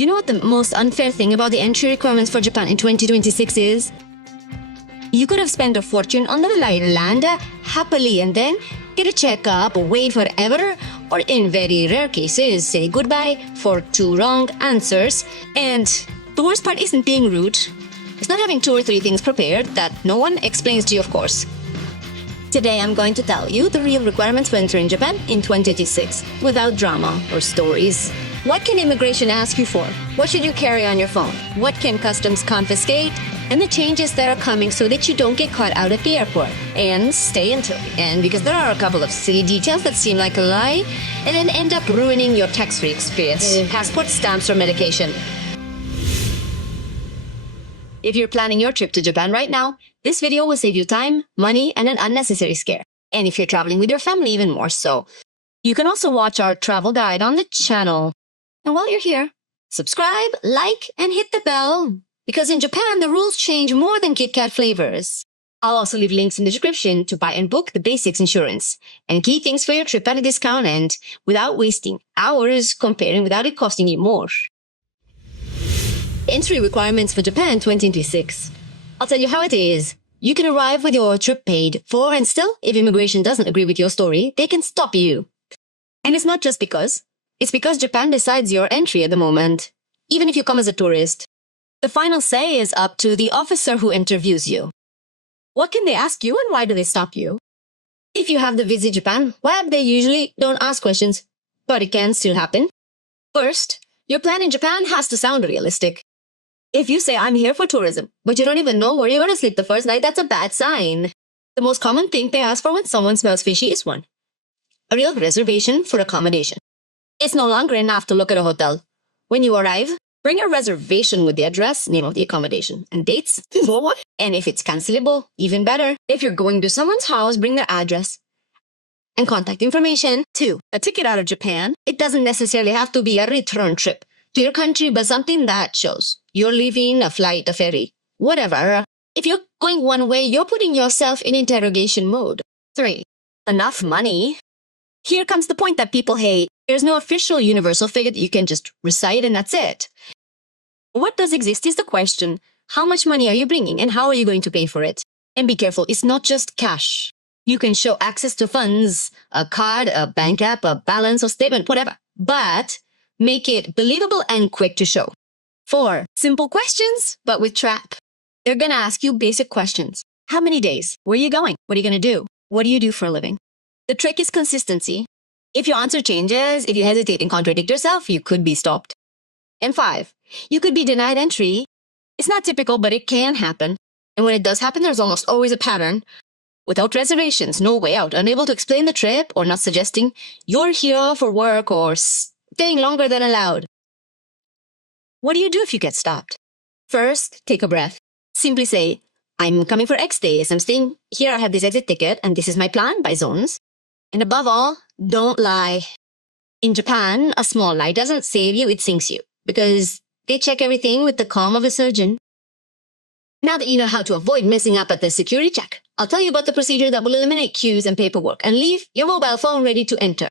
Do you know what the most unfair thing about the entry requirements for Japan in 2026 is? You could have spent a fortune on the flight, land happily, and then get a checkup, wait forever, or in very rare cases, say goodbye for 2 wrong answers. And the worst part isn't being rude. It's not having 2 or 3 things prepared that no one explains to you, of course. Today, I'm going to tell you the real requirements for entering Japan in 2026 without drama or stories. What can immigration ask you for? What should you carry on your phone? What can customs confiscate? And the changes that are coming so that you don't get caught out at the airport. And stay until the end because there are a couple of silly details that seem like a lie and then end up ruining your tax-free experience. Passport stamps or medication. If you're planning your trip to Japan right now, this video will save you time, money, and an unnecessary scare. And if you're traveling with your family, even more so. You can also watch our travel guide on the channel. And while you're here, subscribe, like, and hit the bell. Because in Japan, the rules change more than Kit Kat flavors. I'll also leave links in the description to buy and book the basics insurance and key things for your trip at a discount and without wasting hours comparing without it costing you more. Entry requirements for Japan 2026. I'll tell you how it is. You can arrive with your trip paid for, and still, if immigration doesn't agree with your story, they can stop you. And it's not just because. It's because Japan decides your entry at the moment, even if you come as a tourist. The final say is up to the officer who interviews you. What can they ask you and why do they stop you? If you have the Visit Japan web, they usually don't ask questions, but it can still happen. First, your plan in Japan has to sound realistic. If you say, I'm here for tourism, but you don't even know where you're going to sleep the first night, that's a bad sign. The most common thing they ask for when someone smells fishy is one: a real reservation for accommodation. It's no longer enough to look at a hotel. When you arrive, bring a reservation with the address, name of the accommodation, and dates. And if it's cancelable, even better. If you're going to someone's house, bring their address and contact information. 2. A ticket out of Japan. It doesn't necessarily have to be a return trip to your country, but something that shows you're leaving, a flight, a ferry, whatever. If you're going one way, you're putting yourself in interrogation mode. 3. Enough money. Here comes the point that people hate. There's no official universal figure that you can just recite and that's it. What does exist is the question, how much money are you bringing and how are you going to pay for it? And be careful, it's not just cash. You can show access to funds, a card, a bank app, a balance or statement, whatever. But make it believable and quick to show. 4. Simple questions, but with trap. They're going to ask you basic questions. How many days? Where are you going? What are you going to do? What do you do for a living? The trick is consistency. If your answer changes, if you hesitate and contradict yourself, you could be stopped. And 5, you could be denied entry. It's not typical, but it can happen. And when it does happen, there's almost always a pattern. Without reservations, no way out, unable to explain the trip, or not suggesting you're here for work or staying longer than allowed. What do you do if you get stopped? First, take a breath. Simply say, I'm coming for X days, I'm staying here, I have this exit ticket, and this is my plan by zones. And above all, don't lie. In Japan, a small lie doesn't save you, it sinks you. Because they check everything with the calm of a surgeon. Now that you know how to avoid messing up at the security check, I'll tell you about the procedure that will eliminate queues and paperwork and leave your mobile phone ready to enter.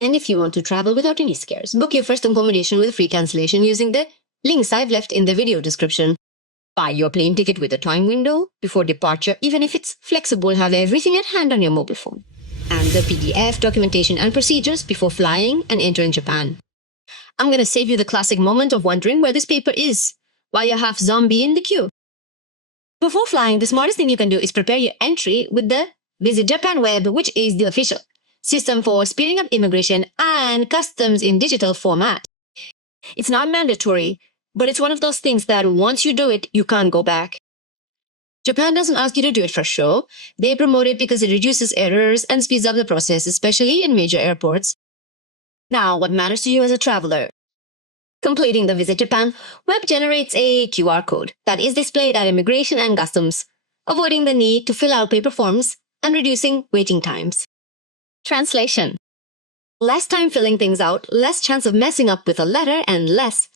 And if you want to travel without any scares, book your first accommodation with a free cancellation using the links I've left in the video description. Buy your plane ticket with a time window before departure, even if it's flexible, have everything at hand on your mobile phone. And the PDF, documentation, and procedures before flying and entering Japan. I'm going to save you the classic moment of wondering where this paper is while you're half zombie in the queue. Before flying, the smartest thing you can do is prepare your entry with the Visit Japan web, which is the official system for speeding up immigration and customs in digital format. It's not mandatory, but it's one of those things that once you do it, you can't go back. Japan doesn't ask you to do it for show. They promote it because it reduces errors and speeds up the process, especially in major airports. Now, what matters to you as a traveler? Completing the Visit Japan web generates a QR code that is displayed at immigration and customs, avoiding the need to fill out paper forms and reducing waiting times. Translation. Less time filling things out, less chance of messing up with a letter, and less.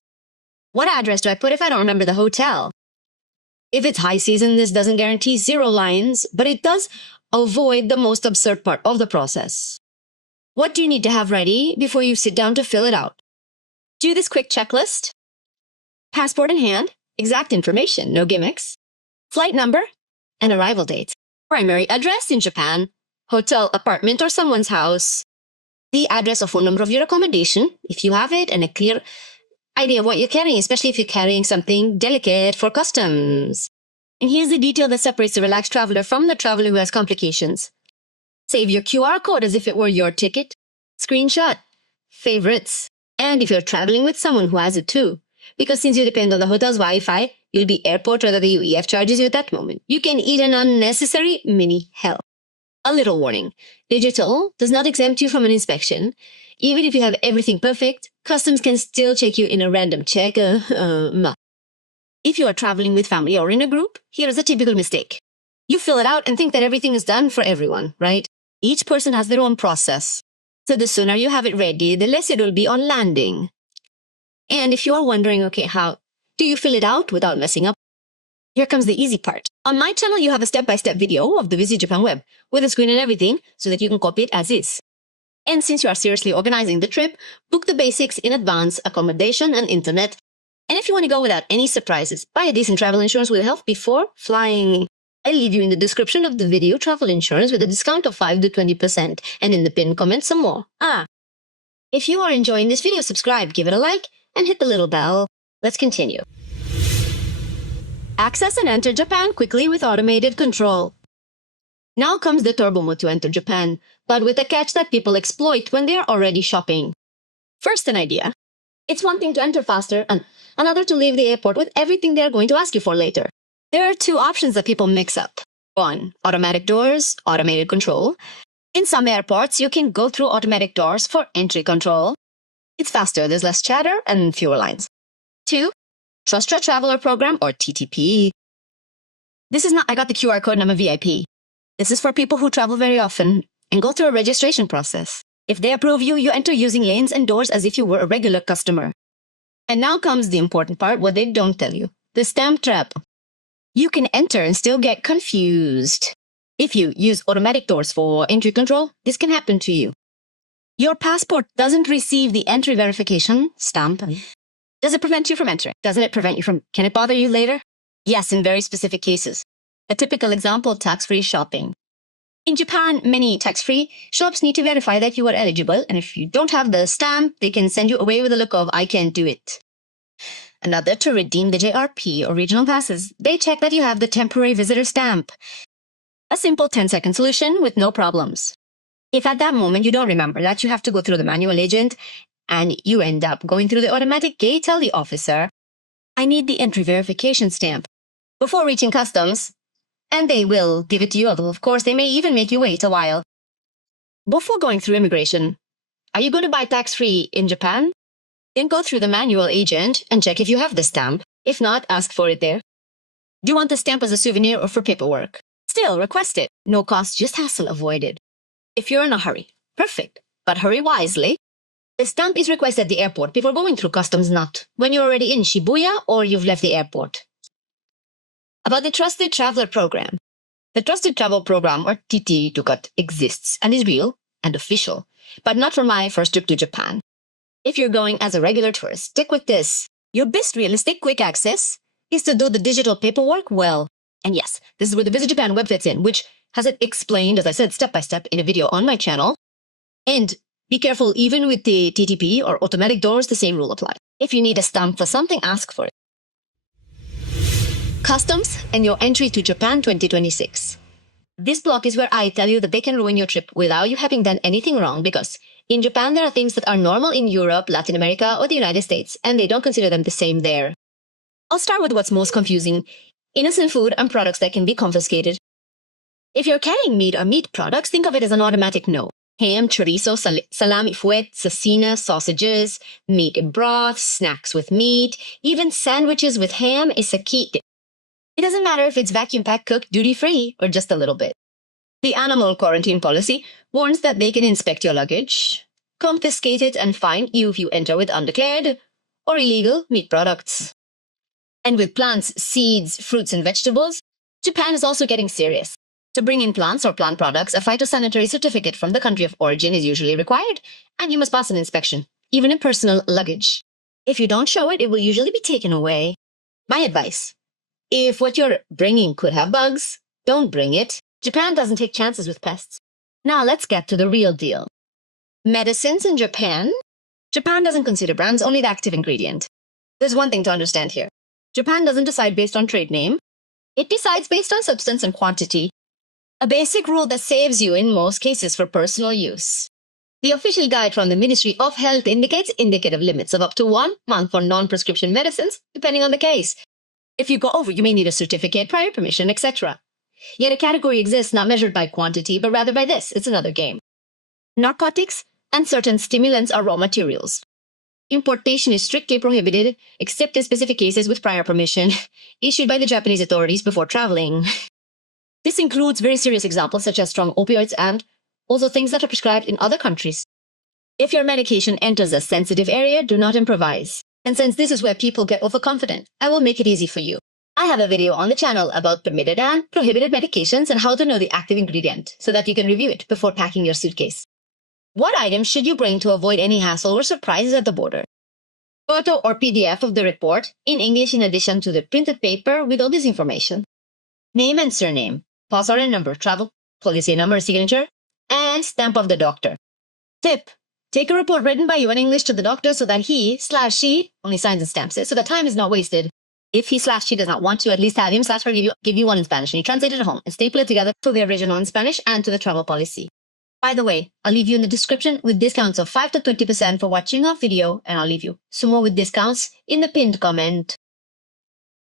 What address do I put if I don't remember the hotel? If it's high season, this doesn't guarantee 0 lines, but it does avoid the most absurd part of the process. What do you need to have ready before you sit down to fill it out? Do this quick checklist. Passport in hand, exact information, no gimmicks. Flight number and arrival date. Primary address in Japan, hotel, apartment, or someone's house. The address or phone number of your accommodation, if you have it, and a clear idea of what you're carrying, especially if you're carrying something delicate for customs. And here's the detail that separates the relaxed traveler from the traveler who has complications. Save your QR code as if it were your ticket. Screenshot. Favorites. And if you're traveling with someone who has it too. Because since you depend on the hotel's Wi-Fi, you'll be airport rather than UEF charges you at that moment. You can eat an unnecessary mini hell. A little warning. Digital does not exempt you from an inspection. Even if you have everything perfect, customs can still check you in a random check. If you are traveling with family or in a group, here is a typical mistake. You fill it out and think that everything is done for everyone, right? Each person has their own process. So the sooner you have it ready, the less it will be on landing. And if you are wondering, okay, how do you fill it out without messing up? Here comes the easy part. On my channel, you have a step-by-step video of the Visit Japan web with a screen and everything so that you can copy it as is. And since you are seriously organizing the trip, book the basics in advance, accommodation and internet. And if you want to go without any surprises, buy a decent travel insurance with health before flying. I'll leave you in the description of the video travel insurance with a discount of 5 to 20% and in the pinned comment some more. If you are enjoying this video, subscribe, give it a like, and hit the little bell. Let's continue. Access and enter Japan quickly with automated control. Now comes the turbo mode to enter Japan, but with a catch that people exploit when they are already shopping. First, an idea. It's one thing to enter faster and another to leave the airport with everything they're going to ask you for later. There are two options that people mix up. 1. Automatic doors, automated control. In some airports, you can go through automatic doors for entry control. It's faster, there's less chatter and fewer lines. 2. Trust Your Traveler Program or TTP. This is not, I got the QR code and I'm a VIP. This is for people who travel very often and go through a registration process. If they approve you, you enter using lanes and doors as if you were a regular customer. And now comes the important part, what they don't tell you. The stamp trap. You can enter and still get confused. If you use automatic doors for entry control, this can happen to you. Your passport doesn't receive the entry verification stamp. Does it prevent you from entering? Doesn't it prevent you from... Can it bother you later? Yes, in very specific cases. A typical example, tax-free shopping. In Japan, many tax-free shops need to verify that you are eligible, and if you don't have the stamp, they can send you away with a look of, I can't do it. Another, to redeem the JRP or regional passes, they check that you have the temporary visitor stamp. A simple 10-second solution with no problems. If at that moment you don't remember that you have to go through the manual agent, and you end up going through the automatic gate, tell the officer, I need the entry verification stamp before reaching customs, and they will give it to you, although of course they may even make you wait a while. Before going through immigration, are you going to buy tax-free in Japan? Then go through the manual agent and check if you have the stamp. If not, ask for it there. Do you want the stamp as a souvenir or for paperwork? Still, request it. No cost, just hassle avoided. If you're in a hurry, perfect, but hurry wisely. The stamp is requested at the airport before going through customs, not when you're already in Shibuya or you've left the airport. About the Trusted Traveler Program. The Trusted Travel Program, or TT to cut, exists and is real and official, but not for my first trip to Japan. If you're going as a regular tourist, stick with this. Your best realistic quick access is to do the digital paperwork well. And yes, this is where the Visit Japan web fits in, which has it explained, as I said, step by step in a video on my channel. And be careful, even with the TTP or automatic doors, the same rule applies. If you need a stamp for something, ask for it. Customs and your entry to Japan 2026. This block is where I tell you that they can ruin your trip without you having done anything wrong, because in Japan there are things that are normal in Europe, Latin America, or the United States, and they don't consider them the same there. I'll start with what's most confusing. Innocent food and products that can be confiscated. If you're carrying meat or meat products, think of it as an automatic no. Ham, chorizo, salami, fouet, cecina, sausages, meat in broth, snacks with meat, even sandwiches with ham is a key. It doesn't matter if it's vacuum packed, cooked, duty-free, or just a little bit. The animal quarantine policy warns that they can inspect your luggage, confiscate it, and fine you if you enter with undeclared or illegal meat products. And with plants, seeds, fruits, and vegetables, Japan is also getting serious. To bring in plants or plant products, a phytosanitary certificate from the country of origin is usually required, and you must pass an inspection, even in personal luggage. If you don't show it, it will usually be taken away. My advice: if what you're bringing could have bugs, don't bring it. Japan doesn't take chances with pests. Now let's get to the real deal. Medicines in Japan? Japan doesn't consider brands, only the active ingredient. There's one thing to understand here. Japan doesn't decide based on trade name. It decides based on substance and quantity. A basic rule that saves you in most cases for personal use. The official guide from the Ministry of Health indicates indicative limits of up to 1 month for non-prescription medicines, depending on the case. If you go over, you may need a certificate, prior permission, etc. Yet a category exists not measured by quantity, but rather by this. It's another game. Narcotics and certain stimulants are raw materials. Importation is strictly prohibited, except in specific cases with prior permission, issued by the Japanese authorities before traveling. This includes very serious examples such as strong opioids and also things that are prescribed in other countries. If your medication enters a sensitive area, do not improvise. And since this is where people get overconfident, I will make it easy for you. I have a video on the channel about permitted and prohibited medications and how to know the active ingredient so that you can review it before packing your suitcase. What items should you bring to avoid any hassle or surprises at the border? Photo or PDF of the report in English in addition to the printed paper with all this information. Name and surname, passport number, travel policy number, signature, and stamp of the doctor. Tip: take a report written by you in English to the doctor so that he/she only signs and stamps it, so that time is not wasted. If he/she does not want to, at least have him/her give you one in Spanish, and you translate it at home and staple it together to the original in Spanish and to the travel policy. By the way, I'll leave you in the description with discounts of 5 to 20% for watching our video, and I'll leave you some more with discounts in the pinned comment.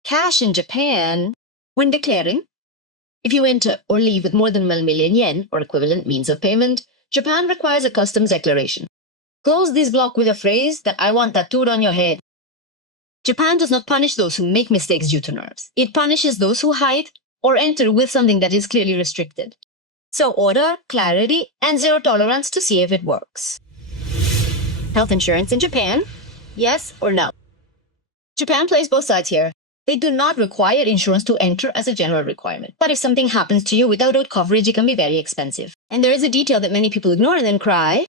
Cash in Japan. When declaring, if you enter or leave with more than 1 million yen or equivalent means of payment, Japan requires a customs declaration. Close this block with a phrase that I want tattooed on your head. Japan does not punish those who make mistakes due to nerves. It punishes those who hide or enter with something that is clearly restricted. So order, clarity, and zero tolerance to see if it works. Health insurance in Japan? Yes or no? Japan plays both sides here. They do not require insurance to enter as a general requirement. But if something happens to you without coverage, it can be very expensive. And there is a detail that many people ignore and then cry.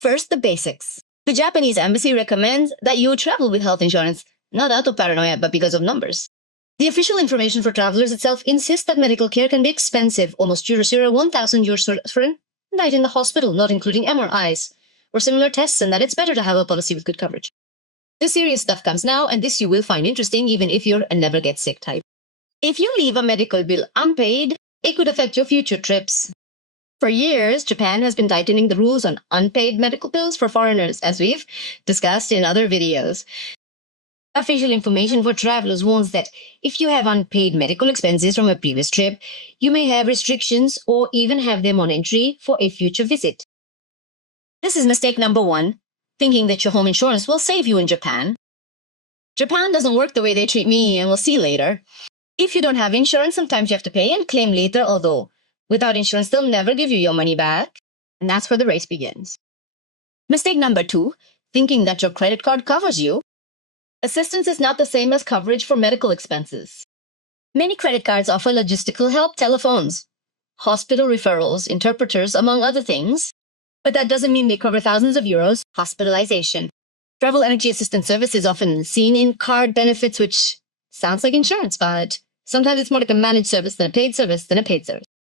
First, the basics. The Japanese embassy recommends that you travel with health insurance, not out of paranoia, but because of numbers. The official information for travelers itself insists that medical care can be expensive, almost €1,000 for a night in the hospital, not including MRIs or similar tests, and that it's better to have a policy with good coverage. The serious stuff comes now, and this you will find interesting even if you're a never get sick type. If you leave a medical bill unpaid, it could affect your future trips. For years, Japan has been tightening the rules on unpaid medical bills for foreigners, as we've discussed in other videos. Official information for travelers warns that if you have unpaid medical expenses from a previous trip, you may have restrictions or even have them on entry for a future visit. This is mistake number 1, thinking that your home insurance will save you in Japan. Japan doesn't work the way they treat me, and we'll see later. If you don't have insurance, sometimes you have to pay and claim later, although without insurance, they'll never give you your money back. And that's where the race begins. Mistake number 2, thinking that your credit card covers you. Assistance is not the same as coverage for medical expenses. Many credit cards offer logistical help, telephones, hospital referrals, interpreters, among other things. But that doesn't mean they cover thousands of euros. Hospitalization. Travel energy assistance service is often seen in card benefits, which sounds like insurance, but sometimes it's more like a managed service than a paid service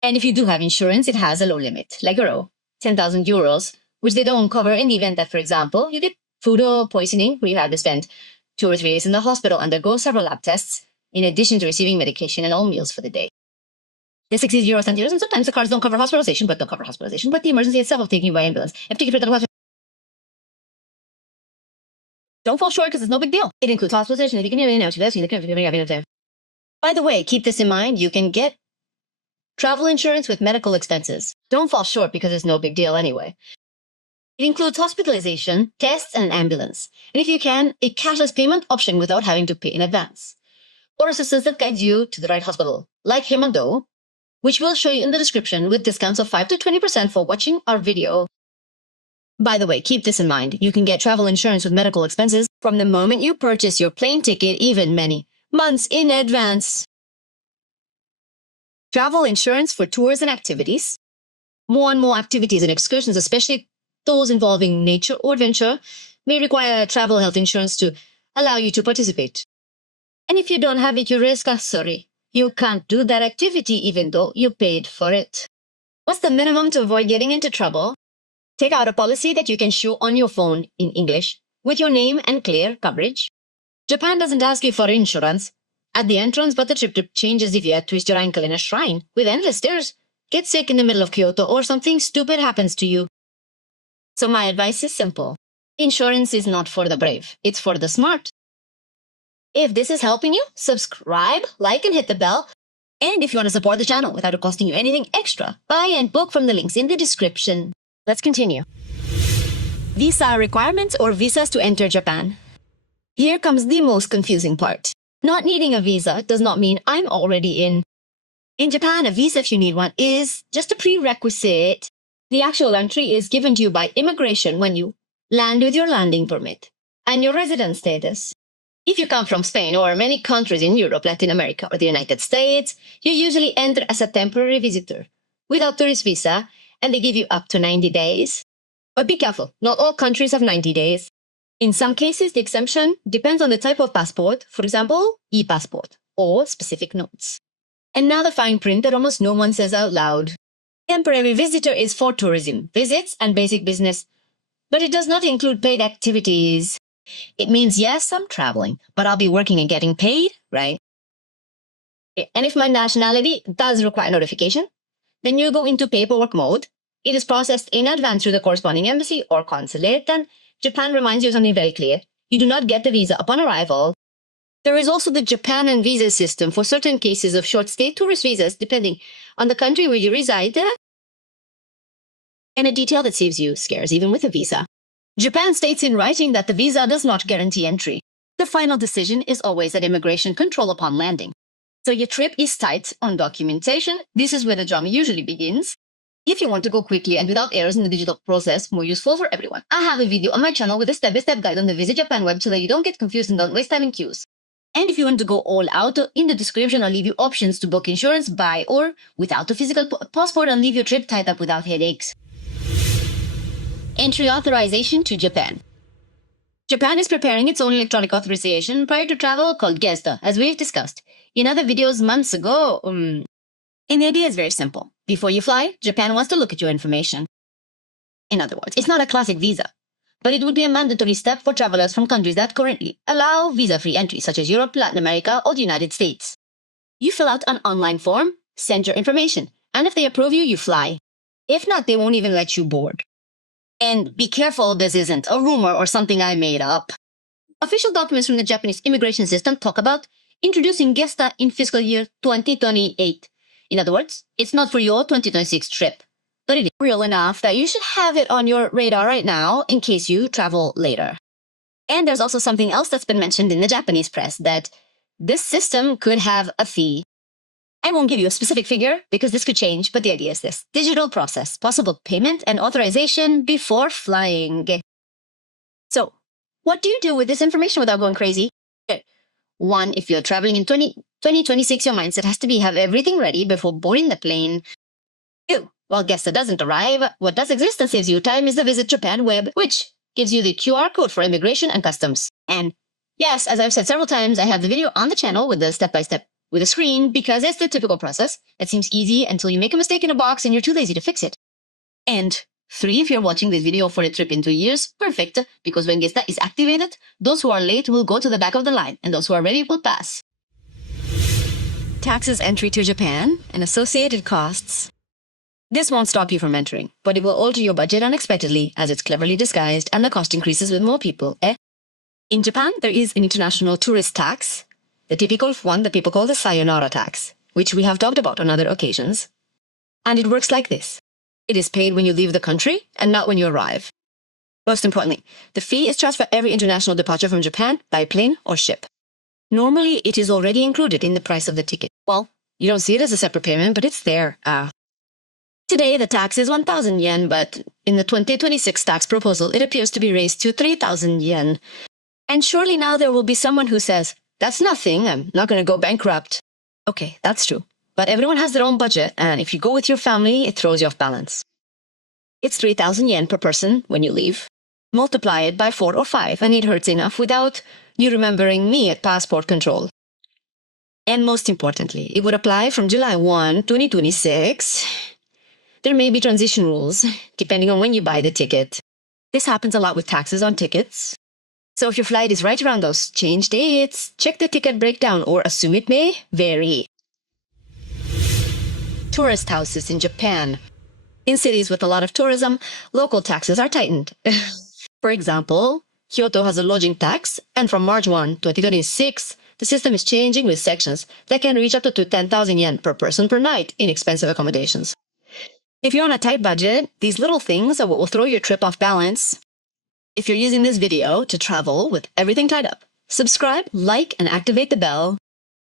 And if you do have insurance, it has a low limit, like euro, 10,000 euros, which they don't cover in the event that, for example, you get food or poisoning, where you have to spend 2 or 3 days in the hospital, undergo several lab tests, in addition to receiving medication and all meals for the day. This exceeds euros and sometimes the cards don't cover hospitalization, but the emergency itself of taking you by ambulance. Don't fall short because it's no big deal. It includes hospitalization. By the way, keep this in mind. You can get travel insurance with medical expenses. Don't fall short because it's no big deal anyway. It includes hospitalization, tests, and an ambulance. And if you can, a cashless payment option without having to pay in advance. Or assistance that guides you to the right hospital, like Himando, which we'll show you in the description with discounts of 5 to 20% for watching our video. By the way, keep this in mind. You can get travel insurance with medical expenses from the moment you purchase your plane ticket, even many months in advance. Travel insurance for tours and activities. More and more activities and excursions, especially those involving nature or adventure, may require travel health insurance to allow you to participate. And if you don't have it, you risk you can't do that activity even though you paid for it. What's the minimum to avoid getting into trouble? Take out a policy that you can show on your phone in English with your name and clear coverage. Japan doesn't ask you for insurance at the entrance, but the trip changes if you twist your ankle in a shrine with endless stairs, get sick in the middle of Kyoto, or something stupid happens to you. So my advice is simple. Insurance is not for the brave. It's for the smart. If this is helping you, subscribe, like, and hit the bell. And if you want to support the channel without it costing you anything extra, buy and book from the links in the description. Let's continue. Visa requirements or visas to enter Japan. Here comes the most confusing part. Not needing a visa does not mean I'm already in. In Japan, a visa, if you need one, is just a prerequisite. The actual entry is given to you by immigration when you land with your landing permit and your residence status. If you come from Spain or many countries in Europe, Latin America, or the United States, you usually enter as a temporary visitor without tourist visa, and they give you up to 90 days. But be careful, not all countries have 90 days. In some cases, the exemption depends on the type of passport, for example, e-passport, or specific notes. And now the fine print that almost no one says out loud. Temporary visitor is for tourism, visits, and basic business, but it does not include paid activities. It means, yes, I'm traveling, but I'll be working and getting paid, right? And if my nationality does require notification, then you go into paperwork mode. It is processed in advance through the corresponding embassy or consulate, and Japan reminds you of something very clear. You do not get the visa upon arrival. There is also the Japan and visa system for certain cases of short-stay tourist visas, depending on the country where you reside, and a detail that saves you scares even with a visa. Japan states in writing that the visa does not guarantee entry. The final decision is always at immigration control upon landing. So your trip is tight on documentation. This is where the drama usually begins. If you want to go quickly and without errors in the digital process, more useful for everyone, I have a video on my channel with a step-by-step guide on the Visit Japan web so that you don't get confused and don't waste time in queues. And if you want to go all out, in the description I'll leave you options to book insurance by or without a physical passport and leave your trip tied up without headaches. Entry authorization to Japan. Japan is preparing its own electronic authorization prior to travel called GESTA, as we've discussed in other videos months ago. And the idea is very simple. Before you fly, Japan wants to look at your information. In other words, it's not a classic visa, but it would be a mandatory step for travelers from countries that currently allow visa-free entry, such as Europe, Latin America, or the United States. You fill out an online form, send your information, and if they approve you, you fly. If not, they won't even let you board. And be careful, this isn't a rumor or something I made up. Official documents from the Japanese immigration system talk about introducing GESTA in fiscal year 2028. In other words, it's not for your 2026 trip, but it is real enough that you should have it on your radar right now in case you travel later. And there's also something else that's been mentioned in the Japanese press, that this system could have a fee. I won't give you a specific figure because this could change, but the idea is this. Digital process, possible payment and authorization before flying. So, what do you do with this information without going crazy? 1, if you're traveling in 2026, your mindset has to be have everything ready before boarding the plane. 2, while GESTA doesn't arrive, what does exist and saves you time is the Visit Japan web, which gives you the QR code for immigration and customs. And yes, as I've said several times, I have the video on the channel with the step-by-step with a screen because it's the typical process that seems easy until you make a mistake in a box and you're too lazy to fix it. And 3, if you're watching this video for a trip in 2 years, perfect, because when GESTA is activated, those who are late will go to the back of the line and those who are ready will pass. Taxes entry to Japan and associated costs. This won't stop you from entering, but it will alter your budget unexpectedly as it's cleverly disguised and the cost increases with more people, In Japan, there is an international tourist tax, the typical one that people call the sayonara tax, which we have talked about on other occasions. And it works like this. It is paid when you leave the country and not when you arrive. Most importantly, the fee is charged for every international departure from Japan by plane or ship. Normally, it is already included in the price of the ticket. Well, you don't see it as a separate payment, but it's there. Today, the tax is 1,000 yen, but in the 2026 tax proposal, it appears to be raised to 3,000 yen. And surely now there will be someone who says, that's nothing, I'm not going to go bankrupt. Okay, that's true. But everyone has their own budget, and if you go with your family, it throws you off balance. It's 3,000 yen per person when you leave. multiply it by 4 or 5, and it hurts enough without you remembering me at passport control. And most importantly, it would apply from July 1, 2026. There may be transition rules, depending on when you buy the ticket. This happens a lot with taxes on tickets. So if your flight is right around those change dates, check the ticket breakdown or assume it may vary. Tourist houses in Japan. In cities with a lot of tourism, local taxes are tightened. For example, Kyoto has a lodging tax, and from March 1, 2026, the system is changing with sections that can reach up to 10,000 yen per person per night in expensive accommodations. If you're on a tight budget, these little things are what will throw your trip off balance. If you're using this video to travel with everything tied up, subscribe, like, and activate the bell.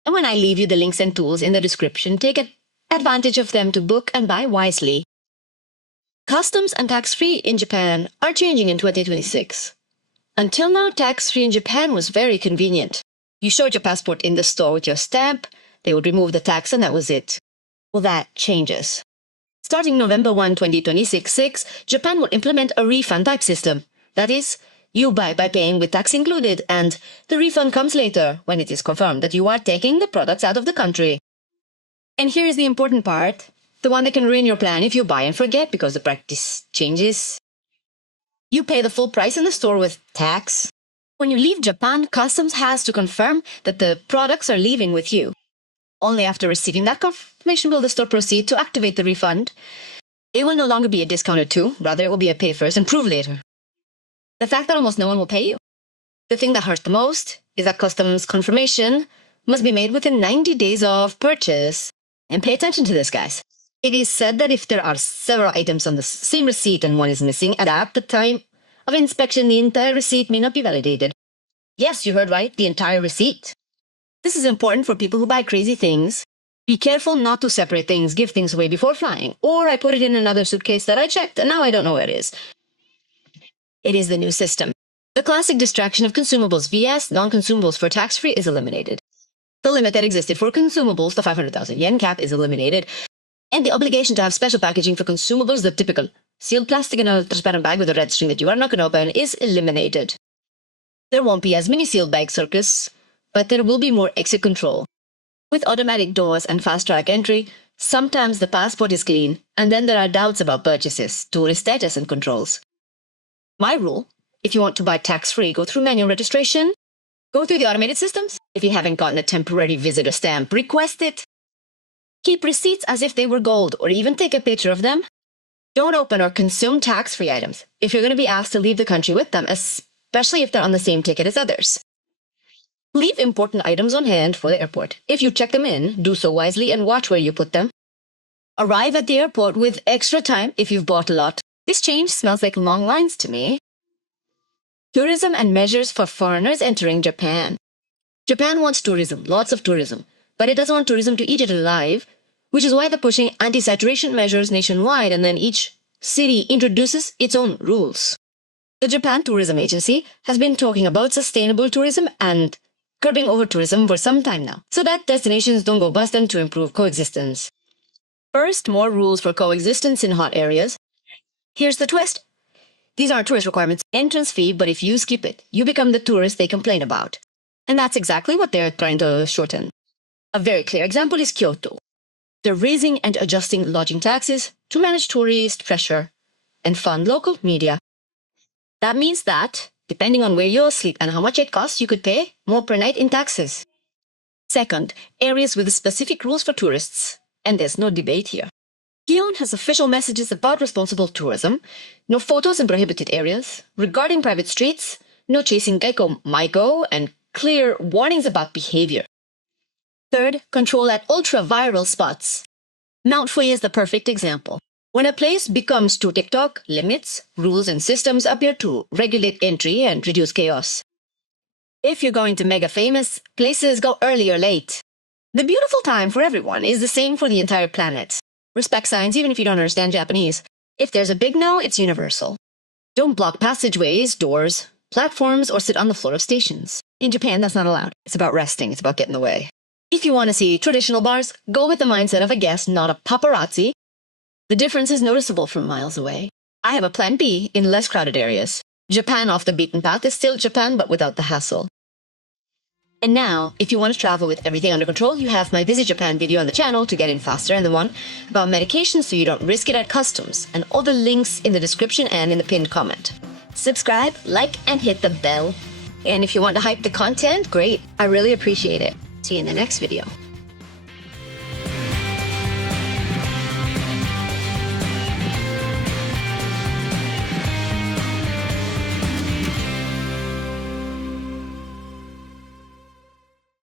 And when I leave you the links and tools in the description, take advantage of them to book and buy wisely. Customs and tax-free in Japan are changing in 2026. Until now, tax-free in Japan was very convenient. You showed your passport in the store with your stamp, they would remove the tax, and that was it. Well, that changes. Starting November 1, 2026, Japan will implement a refund type system. That is, you buy by paying with tax included, and the refund comes later when it is confirmed that you are taking the products out of the country. And here is the important part, the one that can ruin your plan if you buy and forget because the practice changes. You pay the full price in the store with tax. When you leave Japan, customs has to confirm that the products are leaving with you. Only after receiving that confirmation will the store proceed to activate the refund. It will no longer be a discounted too, rather it will be a pay first and prove later. The fact that almost no one will pay you. The thing that hurts the most is that customs confirmation must be made within 90 days of purchase. And pay attention to this, guys. It is said that if there are several items on the same receipt and one is missing, at the time of inspection, the entire receipt may not be validated. Yes, you heard right, the entire receipt. This is important for people who buy crazy things. Be careful not to separate things, give things away before flying. Or I put it in another suitcase that I checked and now I don't know where it is. It is the new system. The classic distraction of consumables vs. non-consumables for tax-free is eliminated. The limit that existed for consumables, the 500,000 yen cap, is eliminated. And the obligation to have special packaging for consumables, the typical sealed plastic in a transparent bag with a red string that you are not going to open, is eliminated. There won't be as many sealed bag circus, but there will be more exit control. With automatic doors and fast-track entry, sometimes the passport is clean, and then there are doubts about purchases, tourist status, and controls. My rule, if you want to buy tax-free, go through manual registration, go through the automated systems. If you haven't gotten a temporary visitor stamp, request it. Keep receipts as if they were gold, or even take a picture of them. Don't open or consume tax-free items if you're going to be asked to leave the country with them, especially if they're on the same ticket as others. Leave important items on hand for the airport. If you check them in, do so wisely and watch where you put them. Arrive at the airport with extra time if you've bought a lot. This change smells like long lines to me. Tourism and measures for foreigners entering Japan. Japan wants tourism, lots of tourism, but it doesn't want tourism to eat it alive, which is why they're pushing anti-saturation measures nationwide, and then each city introduces its own rules. The Japan Tourism Agency has been talking about sustainable tourism and curbing over-tourism for some time now, so that destinations don't go bust and to improve coexistence. First, more rules for coexistence in hot areas. Here's the twist. These aren't tourist requirements, entrance fee, but if you skip it, you become the tourist they complain about. And that's exactly what they're trying to shorten. A very clear example is Kyoto. They're raising and adjusting lodging taxes to manage tourist pressure and fund local media. That means that, depending on where you'll sleep and how much it costs, you could pay more per night in taxes. Second, areas with specific rules for tourists. And there's no debate here. Gion has official messages about responsible tourism, no photos in prohibited areas, regarding private streets, no chasing Geico Maiko, and clear warnings about behavior. Third, control at ultra-viral spots. Mount Fui is the perfect example. When a place becomes too TikTok, limits, rules, and systems appear to regulate entry and reduce chaos. If you're going to mega famous, places go early or late. The beautiful time for everyone is the same for the entire planet. Respect signs even if you don't understand Japanese. If there's a big no, it's universal. Don't block passageways, doors, platforms, or sit on the floor of stations. In Japan, that's not allowed. It's about resting. It's about getting away. If you want to see traditional bars, go with the mindset of a guest, not a paparazzi. The difference is noticeable from miles away. I have a plan B in less crowded areas. Japan off the beaten path is still Japan, but without the hassle. And now, if you want to travel with everything under control, you have my Visit Japan video on the channel to get in faster, and the one about medication so you don't risk it at customs, and all the links in the description and in the pinned comment. Subscribe, like, and hit the bell. And if you want to hype the content, great. I really appreciate it. See you in the next video.